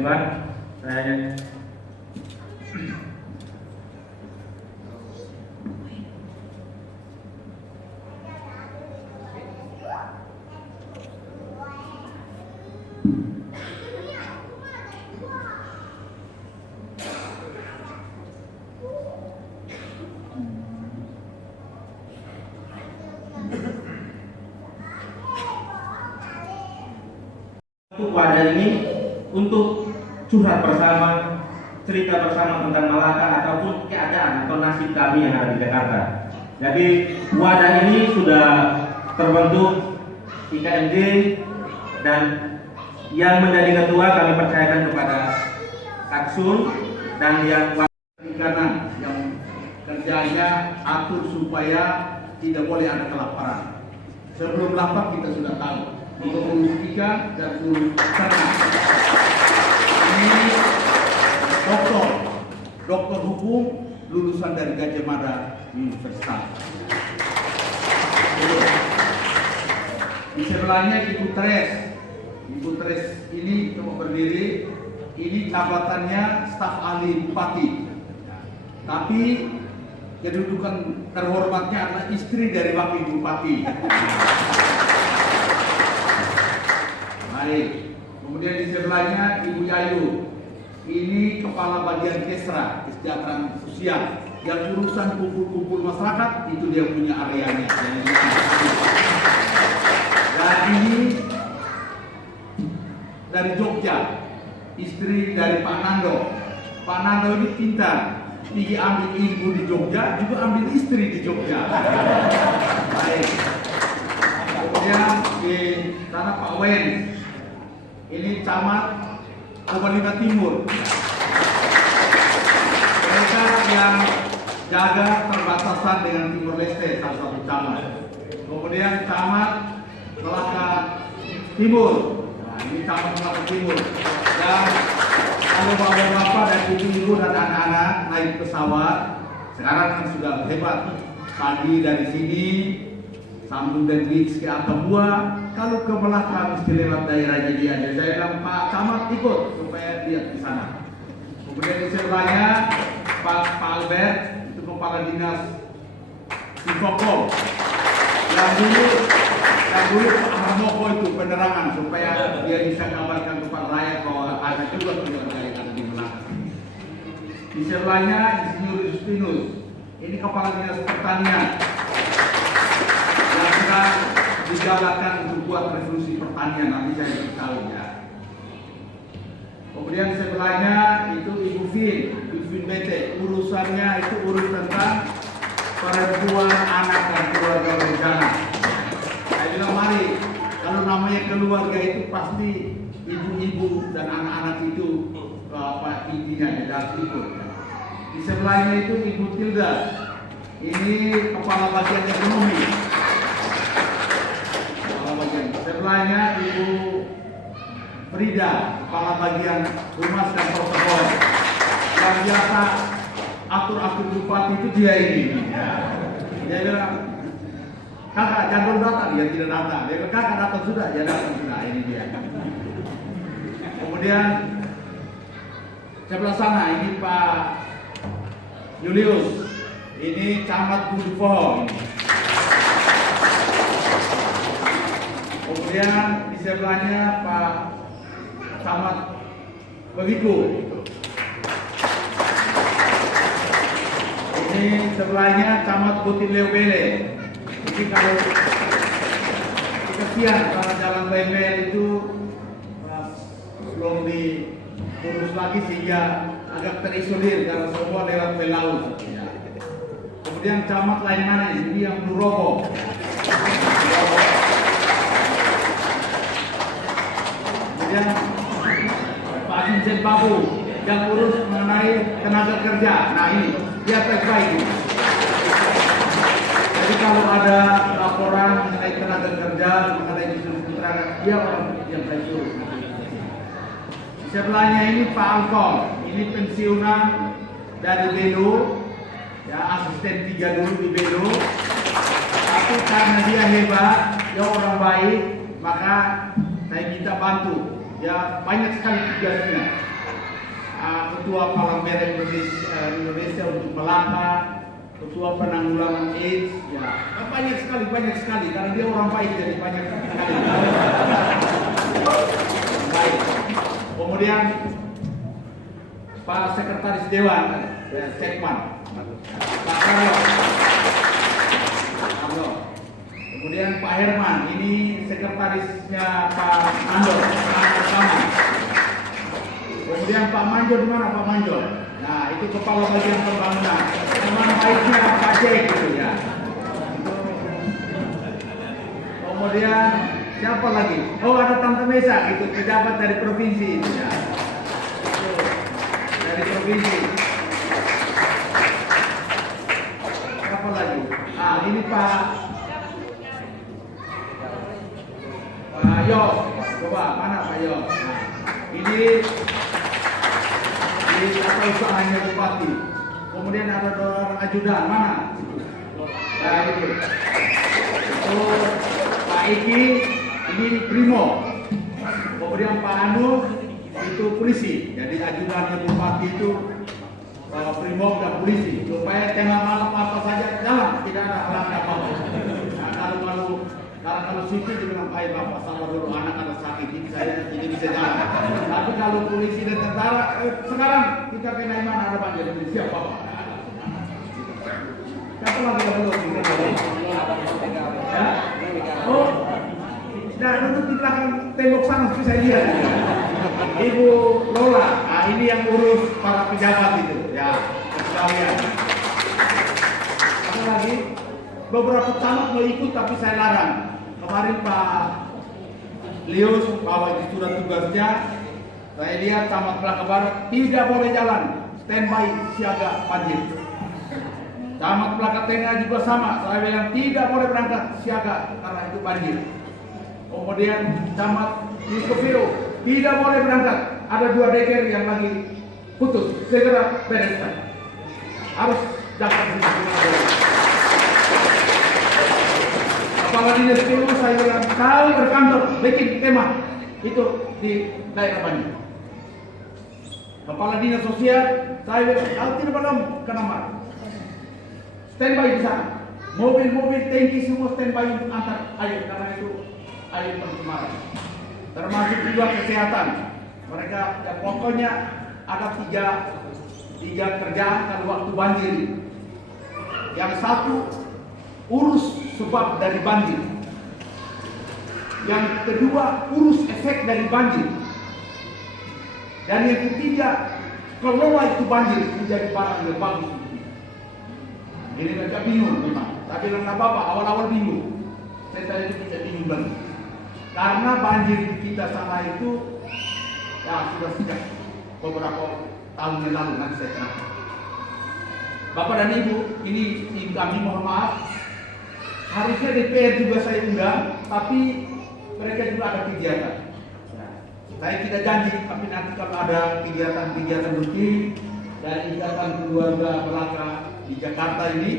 hebat. Saya wadah ini untuk curhat bersama, cerita bersama tentang Malaka ataupun keadaan atau nasib kami yang ada di Jakarta. Jadi wadah ini sudah terbentuk IKMJ dan yang menjadi ketua kami percayakan kepada Kaksun dan yang perikanan yang kerjanya atur supaya tidak boleh ada kelaparan. Sebelum lapar kita sudah tahu untuk urus ikan dan urus ternak. Ini doktor hukum lulusan dari Gajah Mada Universitas. Di sebelahnya Ibu Tres. Ibu Tres ini cuma berdiri. Ini jabatannya staf ahli bupati. Tapi kedudukan terhormatnya adalah istri dari wakil bupati. Baik. Kemudian di sebelahnya Ibu Yayu. Ini kepala bagian Kesra, kesejahteraan sosial. Yang urusan kumpul-kumpul masyarakat itu dia punya areanya. Dan ini dari Jogja, istri dari Pak Nando. Pak Nando ini pintar. Tinggi ambil ilmu di Jogja, juga ambil istri di Jogja. Baik. Kemudian di tanah Pak Wen. Ini camat Purbalingga Timur. Mereka yang jaga perbatasan dengan Timur Leste, salah satu camat. Kemudian camat Melaka Timur. Nah, ini camat Melaka Timur. Dan kalau bapak-bapak dan ibu-ibu dan anak-anak naik pesawat, sekarang kan sudah hebat. Tadi dari sini sambung dan Beach ke Atambua. Kalau ke Melaka mesti lewat daerahnya dia. Jadi saya bilang Pak Camat ikut supaya lihat di sana. Kemudian di sebelahnya Pak Albert itu kepala dinas Sifoko. Yang dulu Pak Harmoko itu penerangan supaya dia bisa kabarkan kepada rakyat bahwa ada juga keluarga yang ada di Melaka. Di sebelahnya Insinyur Justinus. Ini kepala dinas pertanian. Yang sedang digalakan untuk buat revolusi pertanian, nanti saya beritahu ya. Kemudian sebelahnya itu Ibu Vin Bete, urusannya itu urus tentang perempuan, anak dan keluarga berencana. Saya bilang mari, kalau namanya keluarga itu pasti ibu-ibu dan anak-anak itu apa intinya tidak ikut. Di sebelahnya itu Ibu Tilda, ini kepala bagian ekonomi. Sebelahnya Ibu Frida, kepala bagian humas dan protokol. Yang biasa atur-atur bupati itu dia ini. Dia bilang, kakak jangan datang, dia tidak datang. Dia bilang, kakak datang sudah, dia datang sudah. Ini dia. Kemudian sebelah sana ini Pak Julius. Ini camat Budufoho. Kemudian di sebelahnya Pak Camat Begitu. Ini sebelahnya Camat Butin Leobele. Jadi kalau kesian karena jalan Lembel itu belum diurus lagi sehingga agak terisolir karena semua lewat laut. Kemudian camat lain mana ini yang Nurobo. Kemudian Pak Vincent Babu yang urus mengenai tenaga kerja. Nah ini dia baik-baik. Jadi kalau ada laporan mengenai tenaga kerja, mengenai isu keterangan, dia orang yang saya suruh. Sebelahnya ini Pak Alkom, ini pensiunan dari Belo, ya asisten 3 dulu di Belo. Tapi karena dia hebat, dia orang baik, maka saya minta bantu. Ya banyak sekali tugasnya. Ketua Palang Merah Indonesia untuk Melaka, Ketua Penanggulangan AIDS, ya banyak sekali karena dia orang baik jadi banyak sekali. Baik. Kemudian Pak Sekretaris Dewan, Sekman, Pak Carlo. Kemudian Pak Herman, ini sekretarisnya Pak Mandor, bersama. Kemudian Pak Manjo di mana Pak Manjo? Nah itu kepala bagian pembangunan. Teman baiknya Pak Jek gitu ya. Kemudian siapa lagi? Oh ada Tante Mesa gitu, pejabat dari provinsi itu ya. Dari provinsi. Siapa lagi? Ini Pak Yos. Coba mana Pak Yos? Nah, ini di tata usahanya bupati. Kemudian ada orang ajudan mana? Nah itu Pak Iki ini Primo. Kemudian Pak Anu itu polisi. Jadi ajudannya bupati itu Primo dan polisi. Supaya tengah malam apa saja jalan, tidak ada halangan apa-apa. Nah, kalau situ dibilang, "Hai Bapak, sabar dulu, anak ada sakit, ini bisa jalan." Tapi kalau polisi dan tentara, sekarang kita kena iman ada banjir, jadi siap Bapak. Siapa lagi yang belum? Ya? Oh, nah untuk di belakang tembok sana bisa lihat. Ibu Lola, nah ini yang urus para pejabat itu, ya sekalian. Apa lagi? Beberapa camat mau ikut tapi saya larang. Kemarin Pak Lius bawa di surat tugasnya, saya lihat camat Melaka Barat tidak boleh jalan, standby siaga banjir. Camat Melaka Tengah juga sama, saya bilang tidak boleh berangkat siaga karena itu banjir. Kemudian camat Yuskofiro tidak boleh berangkat, ada 2 deker yang lagi putus, segera bereskan. Harus dapat Kepala Dinas PU saya bilang tahu berkantor bikin tema itu di daerah banjir. Kepala Dinas Sosial saya bilang kalau tidak belum kena marah. Standby di sana. Mobil-mobil tangki semua standby untuk antar air karena itu air pencemaran. Termasuk juga kesehatan. Mereka ya pokoknya ada tiga kerjaan kalau waktu banjir. Yang satu urus sebab dari banjir. Yang kedua urus efek dari banjir. Dan yang ketiga kelola itu banjir menjadi barang yang bagus. Ini mereka bingung memang. Tapi nggak apa-apa, awal-awal bingung. Saya itu tidak bingung lagi. Karena banjir di kita sana itu ya sudah sejak beberapa tahun yang lalu nanti saya terangkan. Bapak dan Ibu, ini tim kami mohon maaf. Harusnya DPR juga saya undang, tapi mereka juga ada kegiatan. Saya tidak janji, tapi nanti kalau ada kegiatan rutin dari Ikatan Keluarga Melaka di Jakarta ini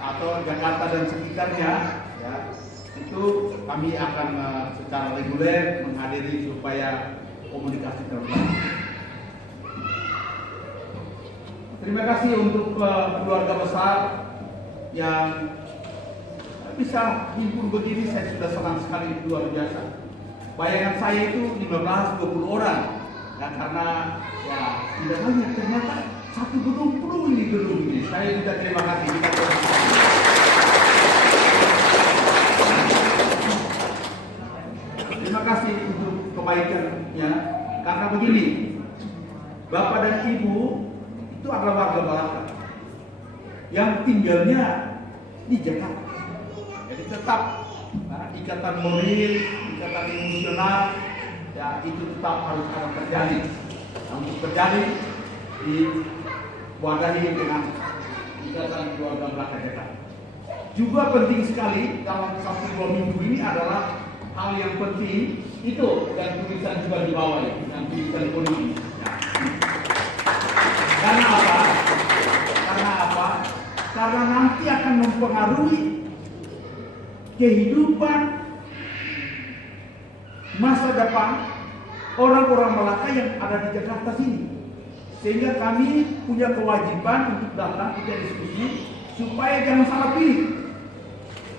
atau Jakarta dan sekitarnya, ya, itu kami akan secara reguler menghadiri supaya komunikasi terbangun. Terima kasih untuk keluarga besar yang bisa himpun begini, saya sudah senang sekali, luar biasa. Bayangan saya itu 15-20 orang, ya, karena ya tidak banyak, ternyata satu gedung penuh ini gedung ini. Saya juga terima kasih. Terima kasih untuk kebaikannya, karena begini, Bapak dan Ibu itu adalah warga Melaka yang tinggalnya di Jakarta. Jadi tetap ikatan moral, ikatan emosional, ya itu tetap harus ada terjadi. Untuk terjadi diwadahi dengan ikatan keluarga Melaka Jakarta. Juga penting sekali dalam 1-2 minggu ini adalah hal yang penting itu, dan tulisan juga di bawah ini, yang tulisan politik. Ya. Karena apa? Karena nanti akan mempengaruhi kehidupan masa depan orang-orang Melaka yang ada di Jakarta sini. Sehingga kami punya kewajiban untuk datang kita diskusi supaya jangan salah pilih.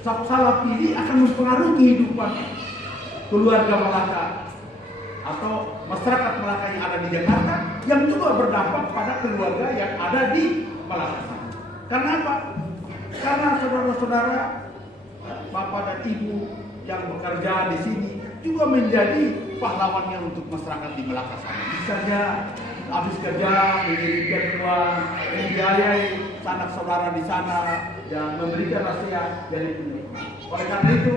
Salah pilih akan mempengaruhi kehidupan keluarga Melaka atau masyarakat Melaka yang ada di Jakarta, yang juga berdampak pada keluarga yang ada di Melaka. Karena apa? Karena saudara-saudara, bapak dan ibu yang bekerja di sini juga menjadi pahlawannya untuk masyarakat di Melaka sana. Misalnya habis kerja mengirimkan uang, membiayai sanak saudara di sana dan memberikan nasihat dari pemerintah. Oleh karena itu,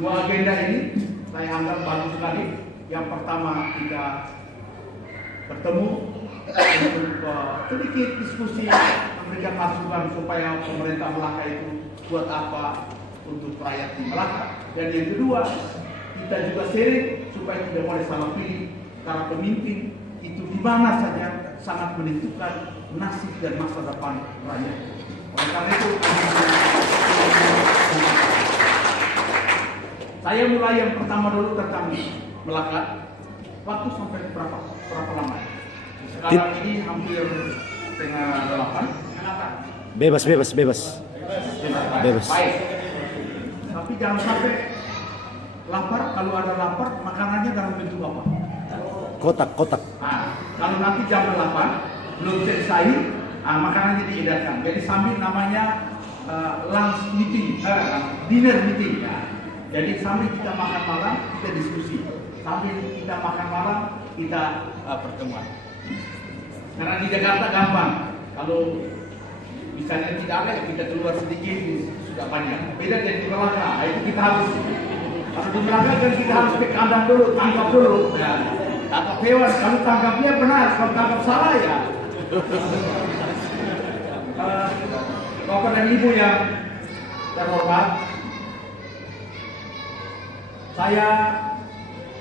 dua agenda ini saya anggap bagus sekali. Yang pertama kita bertemu untuk sedikit diskusi, memberikan masukan supaya pemerintah Melaka itu buat apa untuk rakyat di Melaka. Dan yang kedua, kita juga sharing supaya tidak boleh salah pilih, karena pemimpin itu di mana saja sangat menentukan nasib dan masa depan rakyat. Oleh karena itu, saya mulai yang pertama dulu tentang Melaka. Waktu sampai berapa lama? Sekarang ini hampir setengah 8. Bebas. Baik. Tapi jangan sampai lapar. Kalau ada lapar, makanannya dalam bentuk apa? Kotak. Nah, kalau nanti jam 8 belum selesai, makanannya diedarkan. Jadi sambil namanya lunch meeting, dinner meeting. Ya. Jadi sambil kita makan malam, kita diskusi. Sambil kita makan malam, kita pertemuan. Karena di Jakarta gampang. Kalau misalnya tidak ada, kita keluar sedikit sudah banyak. Beda dari di Melaka, itu kita harus. Kalau di Melaka kan kita harus ke kandang dulu, tangkap dulu. Ya. Tangkap hewan, kalau tangkapnya benar, kalau tangkap salah ya. Bapak dan Ibu yang terhormat, saya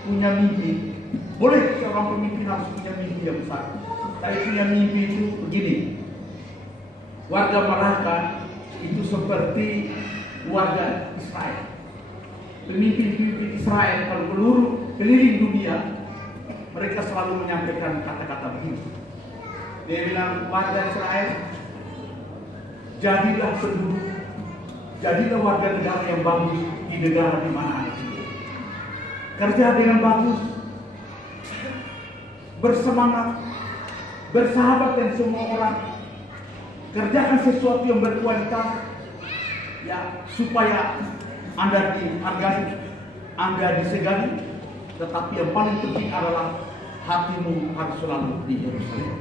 punya mimpi. Boleh seorang pemimpin harus punya mimpi yang besar. Saya punya mimpi itu begini. Warga Melaka itu seperti warga Israel. Pemimpin-pemimpin Israel kalau keliling dunia, mereka selalu menyampaikan kata-kata begini. Dia bilang, warga Israel, jadilah penduduk, jadilah warga negara yang bagus di negara di mana ada. Kerja dengan bagus, bersemangat, bersahabat dengan semua orang, kerjakan sesuatu yang berkualitas, ya supaya Anda dihargai, Anda disegani, tetapi yang paling penting adalah hatimu harus selalu di Yerusalem.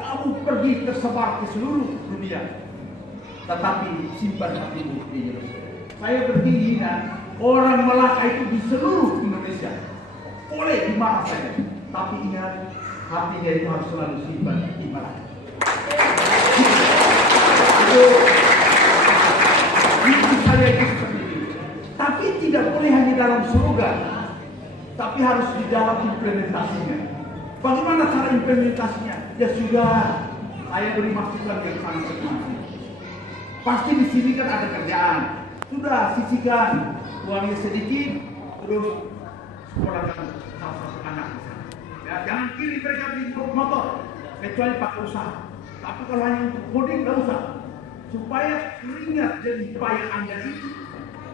Kamu pergi tersebar ke seluruh dunia, tetapi simpan hatimu di Yerusalem. Saya berkeinginan orang Melaka itu di seluruh Indonesia, boleh di mana saja, tapi ingat hatinya itu harus selalu simpan di Melaka. Itu saya itu seperti itu. Tapi tidak boleh hanya dalam slogan, tapi harus di dalam implementasinya. Bagaimana cara implementasinya? Ya sudah, saya beri masukan yang sangat sedikit. Pasti di sini kan ada kerjaan. Sudah sisihkan uangnya sedikit, terus sekolahkan salah satu anak di sana. Ya, jangan kirim mereka di motor, kecuali pakai usaha. Tapi kalau hanya untuk mudik, nggak usah. Supaya ingat jadi upaya Anda itu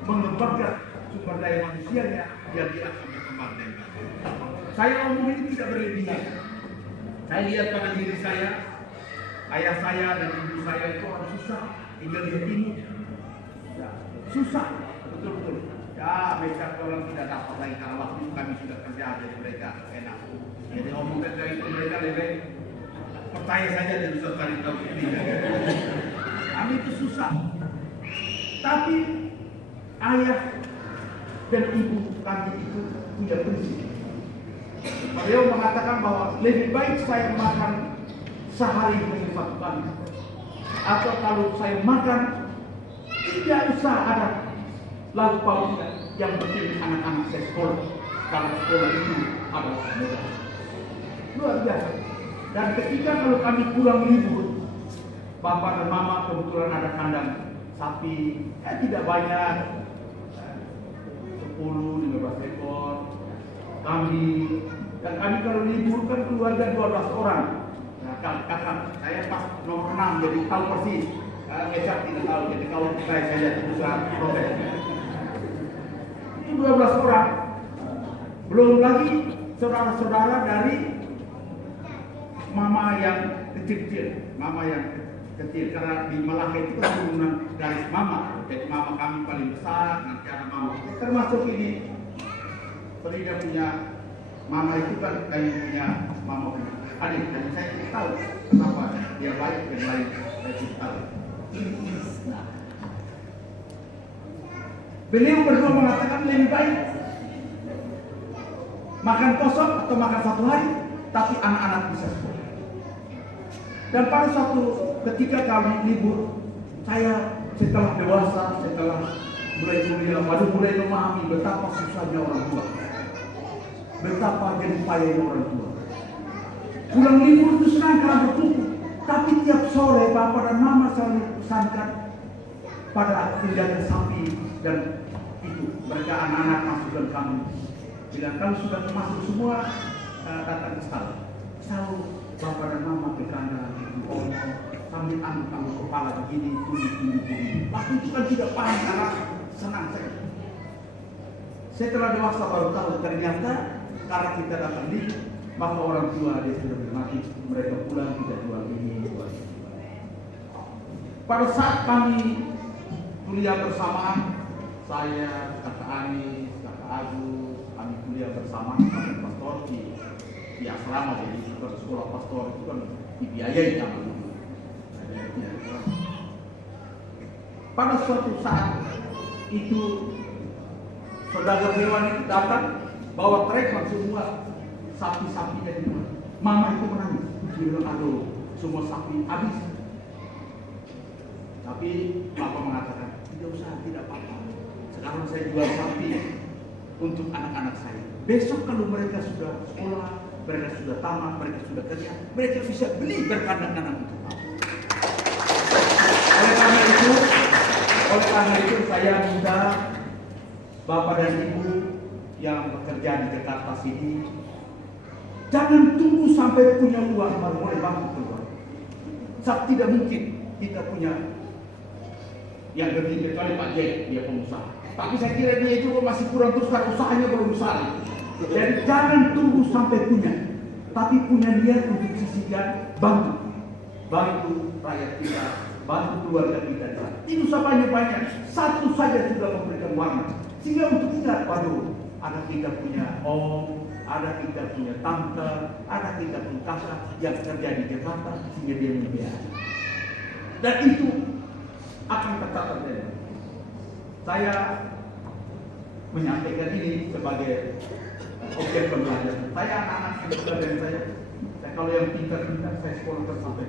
mengembangkan sumber daya manusianya, biar dia akan berkembang dengan baik. Saya ngomong ini tidak berlebihan. Saya lihat pada diri saya, ayah saya dan ibu saya itu orang susah, tinggal di timur. Ya, susah, betul-betul. Ya, mereka orang tidak dapat lagi karena waktu itu kami sudah kerja dari mereka enak. Jadi ngomong kerja itu mereka lebih percaya saja dan bisa cari tahu ini. Kami itu susah. Tapi ayah dan ibu kami itu punya prinsip. Beliau mengatakan bahwa lebih baik saya makan sehari hanya satu kali, atau kalau saya makan tidak usah ada lauk pauknya, yang penting anak-anak saya sekolah. Kalau sekolah itu adalah mudah, luar biasa. Dan ketika kalau kami pulang libur, bapak dan mama kebetulan ada kandang sapi, tidak banyak, 10-15 ekor, kambing, Dan kami kalau libur kan keluarga 12 orang. Nah, kakak saya pas nomor 6 jadi tahu persis. Ngecap tidak tahu, jadi kalau saya lihat itu sudah protes. Itu 12 orang. Belum lagi saudara-saudara dari mama yang kecil-kecil, karena di Malaka itu kan turunan garis mama, jadi mama kami paling besar, nanti ada mama. Termasuk ini, Frida punya mama itu kan kayak punya mama punya adik, dan saya tidak tahu kenapa dia baik dan lain, saya tidak tahu. Nah, beliau berdua mengatakan lebih baik makan kosong atau makan satu hari, tapi anak-anak bisa sekolah. Dan pada suatu ketika kami libur, saya setelah dewasa, setelah mulai kuliah, mulai memahami betapa susahnya orang tua, betapa jeripayanya orang tua. Pulang libur itu senang karena berkumpul, tapi tiap sore bapak dan mama selalu pesankan pada penjaga sapi dan itu mereka anak-anak masuk dan kami bilang kalau sudah masuk semua datang ke stall. Selalu bapak dan mama ke kanan, sambil angguk kepala begini, tunduk. Waktu itu kan tidak paham karena senang saja. Setelah dewasa baru tahu ternyata karena kita datang di maka orang tua dia sudah mati, mereka pulang tidak jual ini, jual ini. Pada saat kami kuliah bersamaan, saya, kakak Anis, kakak Agus, kami kuliah bersama dengan pastor di asrama, jadi sekolah pastor itu kan dibiayai sama dulu. Pada suatu saat itu saudagar hewan itu datang bawa trek semua sapi-sapinya di rumah. Mama itu menangis, dia bilang aduh semua sapi habis. Tapi bapak mengatakan tidak usah, tidak apa-apa. Sekarang saya jual sapi untuk anak-anak saya. Besok kalau mereka sudah sekolah, mereka sudah tamat, mereka sudah kerja, mereka bisa beli berkandang-kandang untuk kamu. Oleh karena itu saya minta Bapak dan Ibu yang bekerja di Jakarta sini, jangan tunggu sampai punya uang baru mulai bangun keluar. Saat tidak mungkin kita punya yang lebih kecuali Pak Jack, dia pengusaha. Tapi saya kira dia itu masih kurang terus karena usahanya belum besar. Jadi jangan tunggu sampai punya, tapi punya niat untuk sisihkan, bantu rakyat kita, bantu keluarga kita. Tidak usah banyak-banyak, satu saja sudah memberikan warna. Sehingga untuk kita, waduh, ada kita punya om, ada kita punya tante, ada kita punya kakak yang kerja di Jakarta, sehingga dia membiayai. Dan itu akan tetap terjadi. Saya menyampaikan ini sebagai objek pembelajaran. Saya anak-anak yang besar dari saya kalau yang pintar-pintar saya sekolah sampai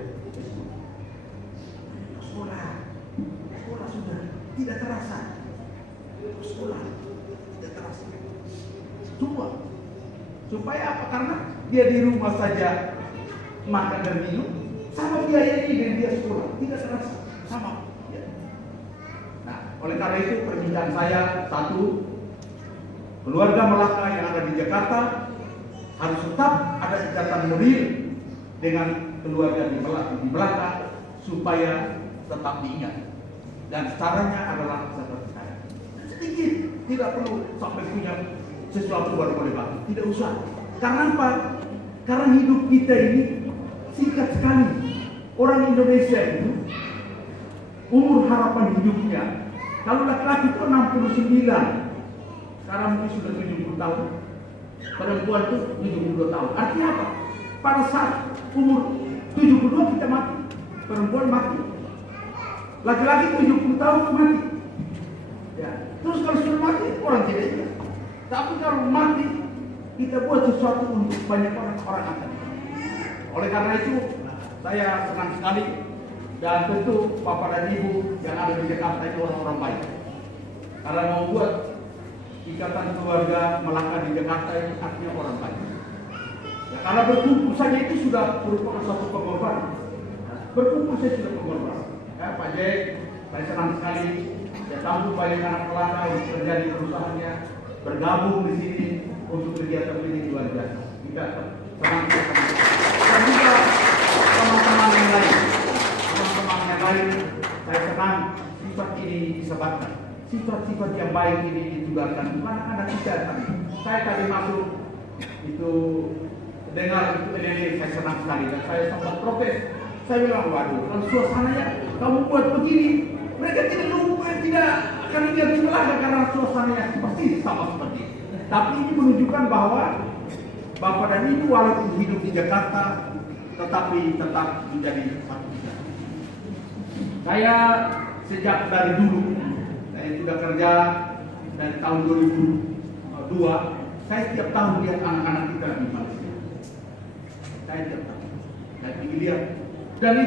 sekolah sudah tidak terasa. Sekolah tidak terasa. Cuma supaya apa? Karena dia di rumah saja makan dan minum, sama biaya ini dan dia sekolah tidak terasa sama. Ya. Nah, oleh karena itu permintaan saya satu, keluarga Malaka yang ada di Jakarta harus tetap ada ikatan moral dengan keluarga di Malaka supaya tetap diingat. Dan caranya adalah seperti saya. Sedikit, tidak perlu sampai punya sesuatu baru boleh bangun. Tidak usah. Karena apa? Karena hidup kita ini singkat sekali. Orang Indonesia itu umur harapan hidupnya, kalau laki-laki itu 69, sekarang mungkin sudah 70 tahun, perempuan itu 72 tahun. Artinya apa? Pada saat umur 72 kita mati, perempuan mati. Laki-laki 70 tahun mati. Ya. Terus kalau sudah mati, orang tidak ingat. Tapi kalau mati, kita buat sesuatu untuk banyak orang akan. Oleh karena itu, saya senang sekali dan tentu Bapak dan Ibu yang ada di Jakarta itu orang-orang baik. Karena mau buat ikatan keluarga Malaka di Jakarta itu artinya orang baik. Ya, karena berkumpul saja itu sudah merupakan suatu pengorbanan. Berkumpul saja sudah pengorbanan. Ya, Pak Jack, saya senang sekali. Ya, tahu banyak anak Malaka untuk kerja di perusahaannya, bergabung di sini untuk kegiatan ini luar biasa. Kita senang dan juga teman-teman yang lain. Teman-teman yang lain, saya senang sifat ini disebarkan. Sifat-sifat yang baik ini ditularkan di mana-mana kita tadi. Saya tadi masuk itu dengar itu NLE, saya senang sekali dan saya sempat protes. Saya bilang, waduh, kalau suasananya kamu buat begini, mereka tidak lupa, tidak akan lihat celaka karena suasananya seperti sama seperti ini. Tapi ini menunjukkan bahwa Bapak dan Ibu walaupun hidup di Jakarta, tetapi tetap menjadi satu kita. Saya sejak dari dulu, saya sudah kerja dari tahun 2002, saya setiap tahun lihat anak-anak kita di Malaysia. Saya tiap tahun, saya pergi lihat. Dan itu